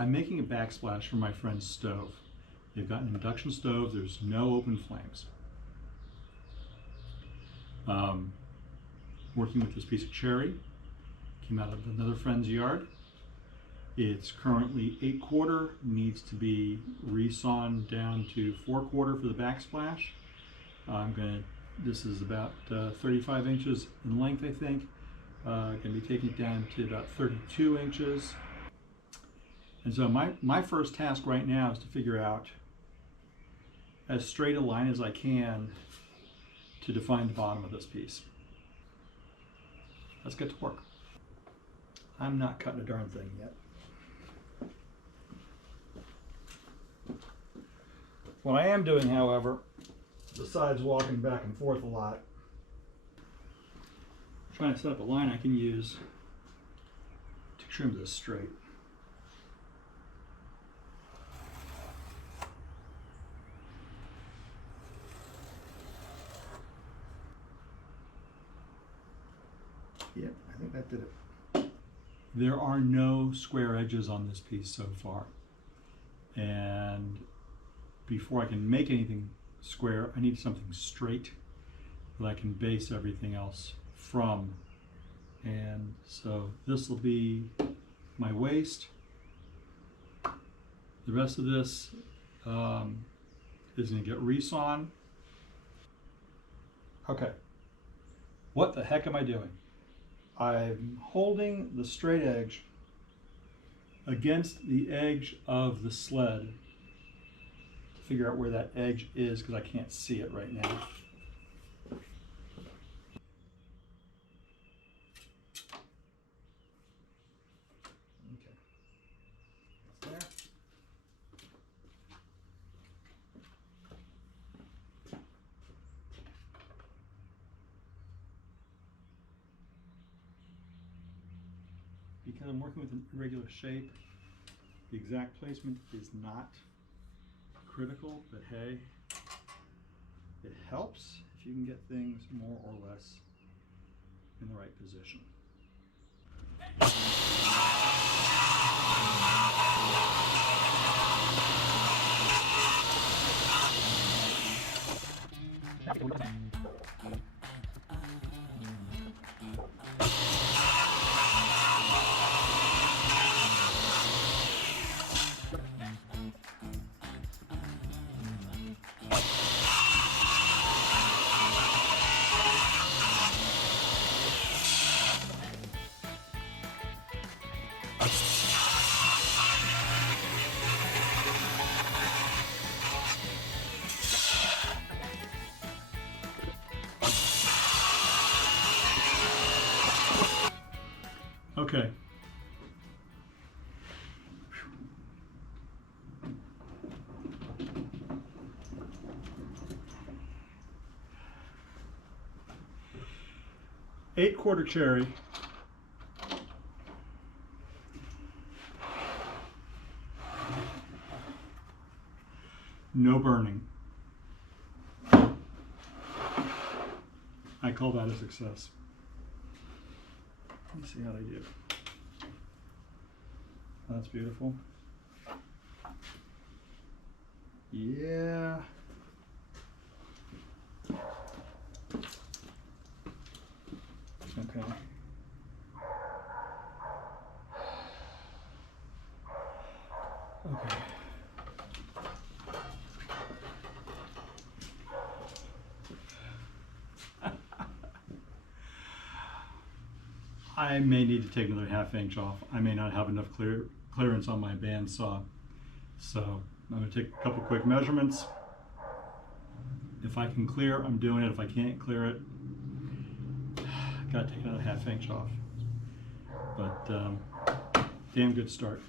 I'm making a backsplash for my friend's stove. They've got an induction stove, there's no open flames. Working with this piece of cherry, came out of another friend's yard. It's currently 8/4, needs to be resawn down to 4/4 for the backsplash. This is about 35 inches in length, I think. Going to be taking it down to about 32 inches. And so my first task right now is to figure out as straight a line as I can to define the bottom of this piece. Let's get to work. I'm not cutting a darn thing yet. What I am doing, however, besides walking back and forth a lot, I'm trying to set up a line I can use to trim this straight. Yep, I think that did it. There are no square edges on this piece so far. And before I can make anything square, I need something straight that I can base everything else from. And so this will be my waist. The rest of this is going to get resawn. Okay, what the heck am I doing? I'm holding the straight edge against the edge of the sled to figure out where that edge is because I can't see it right now. Okay, that's there. Because I'm working with an irregular shape, the exact placement is not critical, but hey, it helps if you can get things more or less in the right position. Okay. Eight-quarter cherry. No burning. I call that a success. Let's see how they do. That's beautiful. Yeah. Okay. Okay. I may need to take another ½ inch off. I may not have enough clearance on my bandsaw. So I'm going to take a couple quick measurements. If I can clear, I'm doing it. If I can't clear it, got to take another ½ inch off. But damn good start.